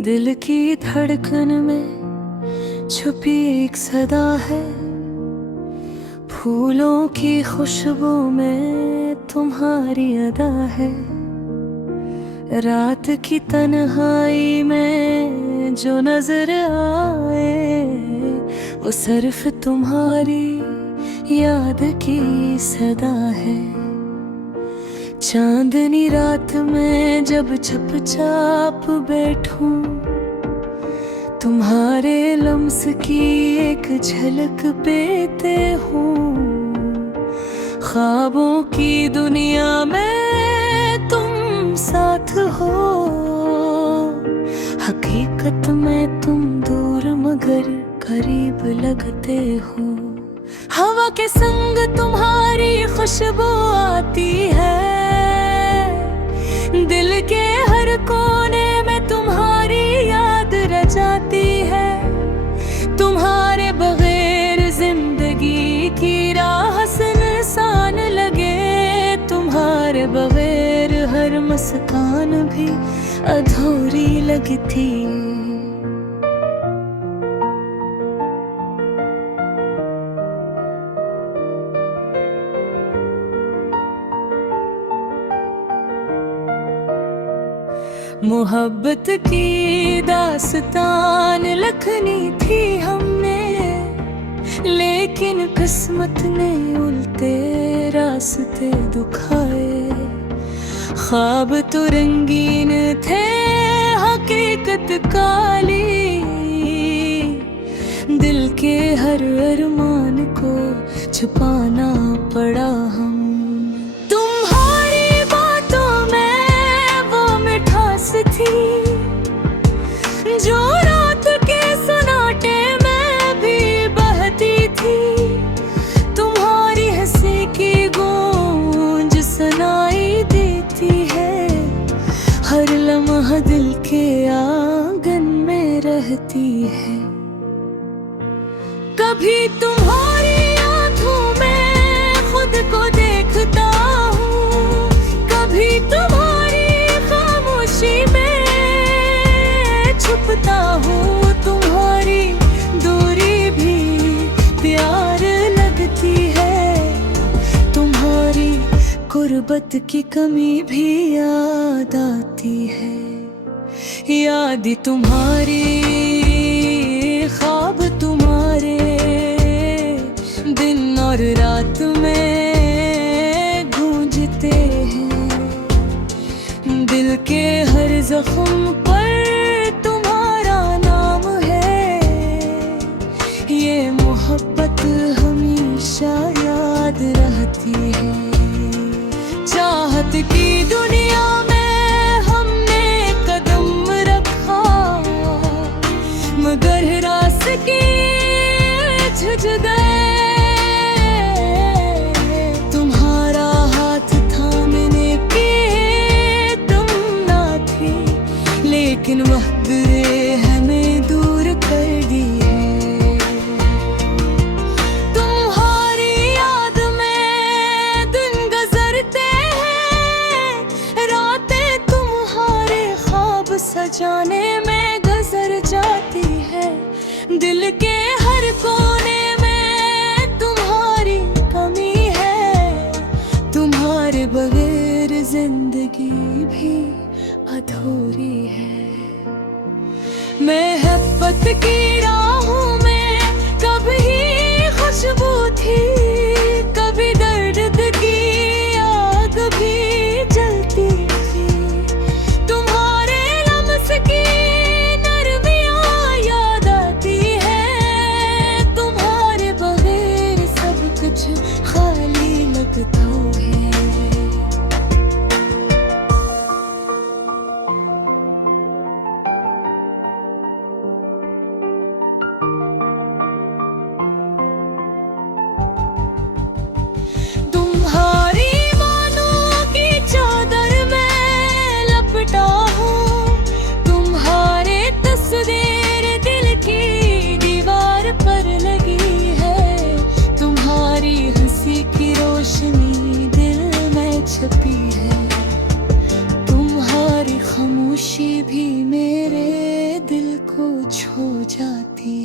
दिल की धड़कन में छुपी एक सदा है, फूलों की खुशबू में तुम्हारी अदा है। रात की तन्हाई में जो नजर आए वो सिर्फ तुम्हारी याद की सदा है। चांदनी रात में जब चुपचाप बैठूं, तुम्हारे लम्स की एक झलक पेते हूँ। ख्वाबों की दुनिया में तुम साथ हो, हकीकत में तुम दूर मगर करीब लगते हो। हवा के संग तुम्हारी खुशबू आती है, दिल के हर कोने में तुम्हारी याद रह जाती है। तुम्हारे बगैर जिंदगी की राह सुनसान लगे, तुम्हारे बगैर हर मुस्कान भी अधूरी लगती। मोहब्बत की दास्तान लिखनी थी हमने, लेकिन किस्मत ने उल्टे रास्ते दुखाए। ख्वाब तो रंगीन थे, हकीकत काली, दिल के हर अरमान को छुपाना पड़ा हम। जो रात के सन्नाटे में भी बहती थी, तुम्हारी हंसी की गूंज सुनाई देती है। हर लम्हा दिल के आंगन में रहती है। कभी तुम्हारी आंखों में खुद को देखता हूँ, कभी तुम्हारी खामोशी में छुपता हूँ। तुम्हारी दूरी भी प्यार लगती है, तुम्हारी गुर्बत की कमी भी याद आती है। याद तुम्हारी, ख्वाब तुम्हारे, दिन और रात में गूंजते हैं। दिल के हर जख्म पर मोहब्बत हमेशा याद रहती है। चाहत की दुनिया में हमने कदम रखा, मगर रास्ते झुक गए। तुम्हारा हाथ थामने के तुम ना थे, लेकिन वक्त ने हमें दूर कर दी। सजाने में गुजर जाती है, दिल के हर कोने में तुम्हारी कमी है। तुम्हारे बगैर जिंदगी भी अधूरी है। मोहब्बत की राहों में कभी खुशबू थी, कभी दर्द की आग भी जलती। खाली लगता है।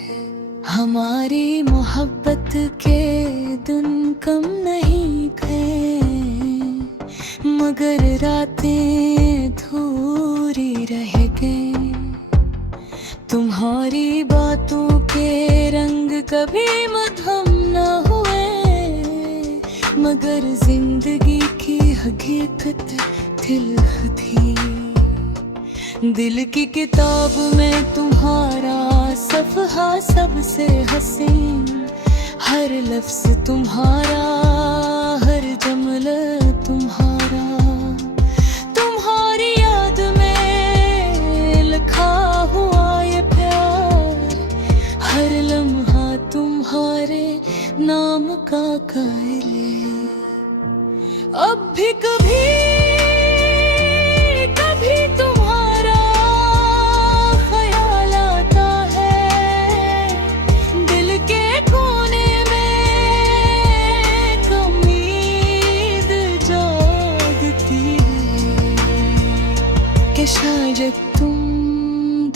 है। हमारी मोहब्बत के दिन कम नहीं गए, मगर रातें अधूरी रह गई। तुम्हारी बातों के रंग कभी मध्यम न हुए, मगर जिंदगी की हकीकत तिलक थी। दिल की किताब में तुम्हारा सफ़हा सबसे हसीन, हर लफ्ज़ तुम्हारा, हर जुमला तुम्हारा। तुम्हारी याद में लिखा हुआ ये प्यार, हर लम्हा तुम्हारे नाम का कायल है। अब भी कभी कभी तुम्हारा ख्याल आता है, दिल के कोने में एक उम्मीद जागती है कि शायद तुम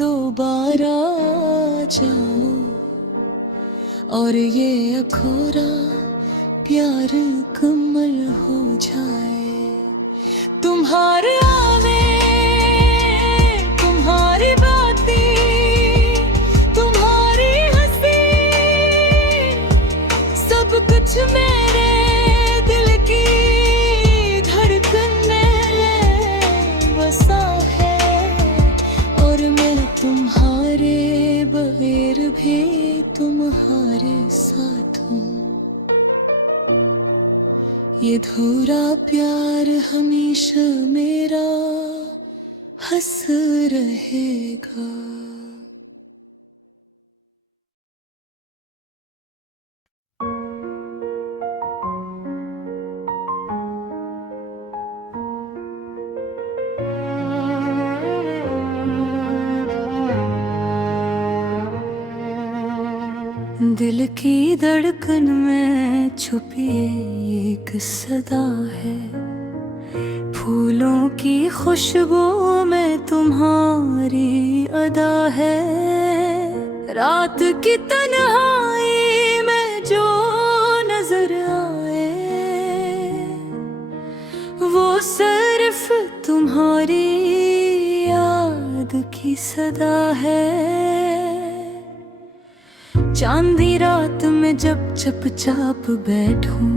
दोबारा जाओ और ये अखोरा प्यार कमल हो जाए। तुम्हारे आवे, तुम्हारी बातें, तुम्हारी हंसी, सब कुछ मेरे दिल की धड़कन में बसा है। और मैं तुम्हारे बगैर भी तुम्हारे साथ हूँ। ये अधूरा प्यार हमेशा मेरा हंस रहेगा। दिल की धड़कन में छुपी एक सदा है, फूलों की खुशबू में तुम्हारी अदा है। रात की तन्हाई में जो नजर आए, वो सिर्फ तुम्हारी याद की सदा है। चांदी रात में जब चुपचाप बैठूं,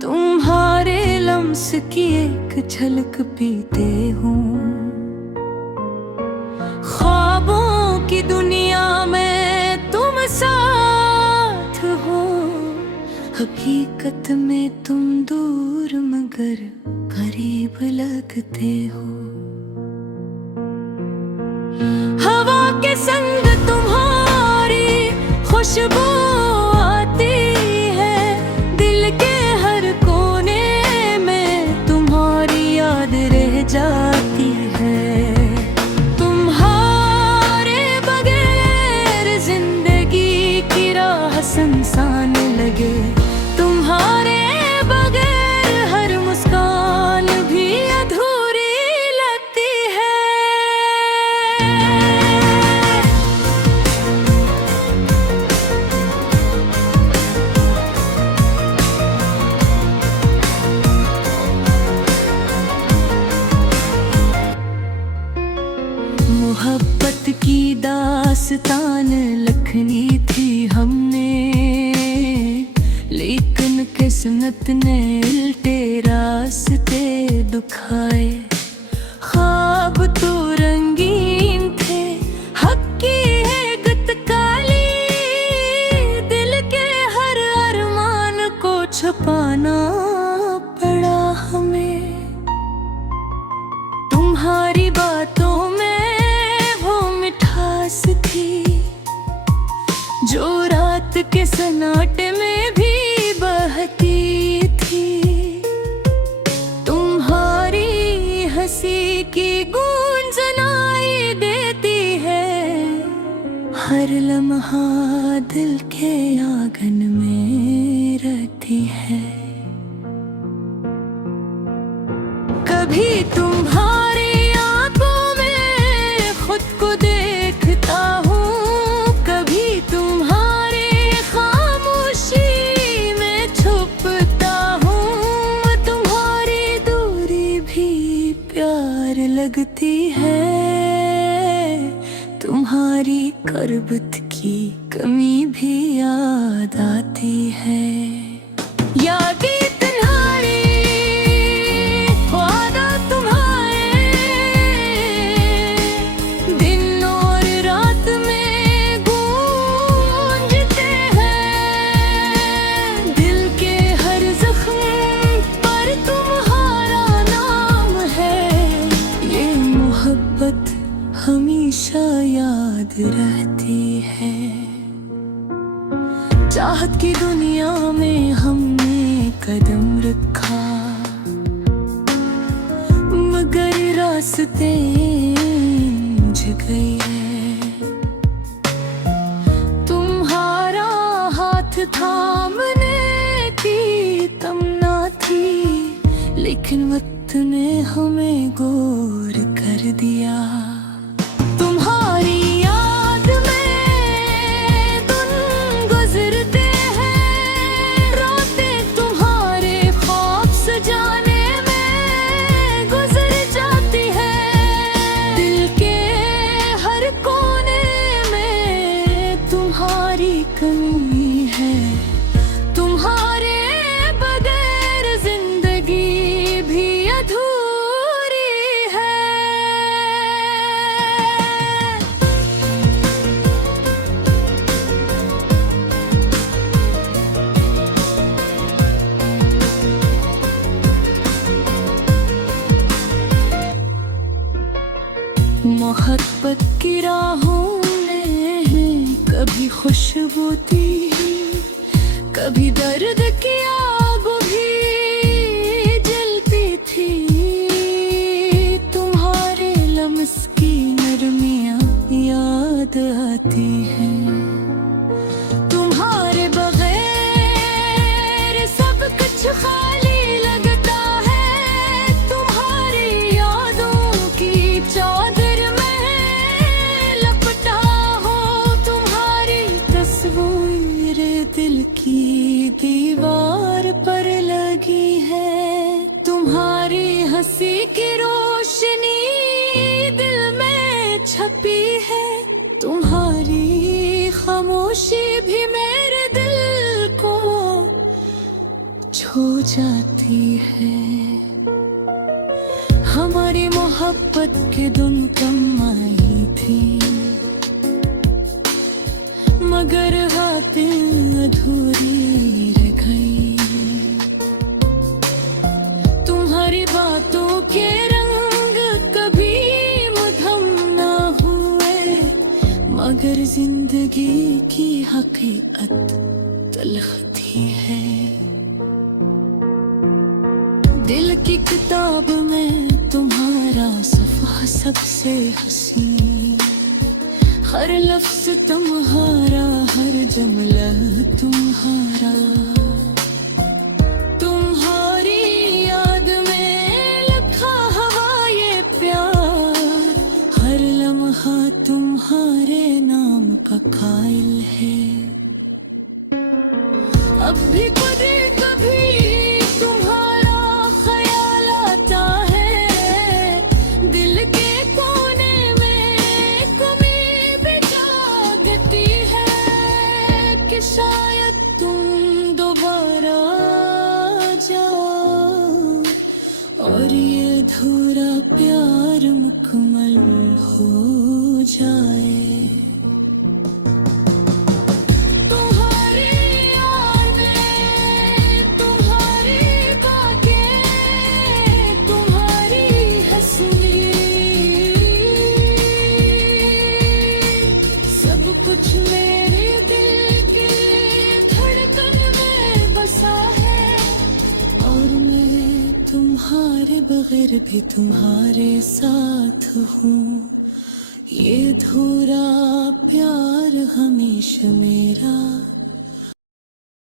तुम्हारे लम्स की एक झलक पीते हूँ। ख्वाबों की दुनिया में तुम साथ हो, हकीकत में तुम दूर मगर करीब लगते हो। हवा के संग तुम्हारी खुशबू आती है, दिल के हर कोने में तुम्हारी याद रह जाती है। तुम्हारे बगैर जिंदगी की राह सुनसान लगे, तुम्हारे बगैर हर मुस्कान भी अधूरी लगती है। मोहब्बत की दास्तान लिखनी थी हमने, लेकिन किस्मत ने उल्टे रास्ते दुखाए। ख्वाब तो रंगीन थे, हक की है गुत काली, दिल के हर अरमान को छुपाना पड़ा हमें। तुम्हारी बातों में थी जो रात के सन्नाटे में भी बहती थी। तुम्हारी हंसी की गूंज सुनाई देती है, हर लम्हा दिल के आंगन में रहती है। कभी तुम्हारी आंखों में खुद को देखता हूँ, शरबत की कमी भी याद आती है। यादें तुम्हारी, वादा तुम्हारे, दिन और रात में गूंजते हैं। दिल के हर जख्म पर तुम्हारा नाम है। ये मोहब्बत हमेशा याद रहती है। चाहत की दुनिया में हमने कदम रखा, मगर रास्ते उलझ गए हैं। तुम्हारा हाथ थामने की तमन्ना थी, लेकिन वक्त ने हमें गौर कर दिया। कमी है तुम्हारे बगैर जिंदगी भी अधूरी है। मोहब्बत की राहों कभी खुशबू थी, कभी दर्द की आग भी जलती थी। तुम्हारे लम्स की नरमियाँ याद आती हैं। तुम्हारे बगैर सब कुछ खाली लगता है। तुम्हारी यादों की चादर दिल की दीवार पर लगी है। तुम्हारी हंसी की रोशनी दिल में छपी है। तुम्हारी खामोशी भी मेरे दिल को छू जाती है। हमारी मोहब्बत की धुन कम आई थी, मगर बातें अधूरी रह गई। तुम्हारी बातों के रंग कभी मधुर न हुए, मगर जिंदगी की हकीकत तल्ख थी है। दिल की किताब में तुम्हारा सफ़ा सबसे हसीन, हर लफ्ज़ तुम्हारा, हर जुमला तुम्हारा। तुम्हारी याद में लिखा हुआ ये प्यार, हर लम्हा तुम्हारे नाम का कायल है। अब भी कभी तुम्हारा ख्याल आता है। दिल के कोने में शायद तुम दोबारा जाओ और ये अधूरा प्यार मुकम्मल हो जाए। तुम्हारी यादें, तुम्हारी बातें, तुम्हारी हंसी, सब कुछ मेरे तुम्हारे बगैर भी तुम्हारे साथ हूँ। ये अधूरा प्यार हमेशा मेरा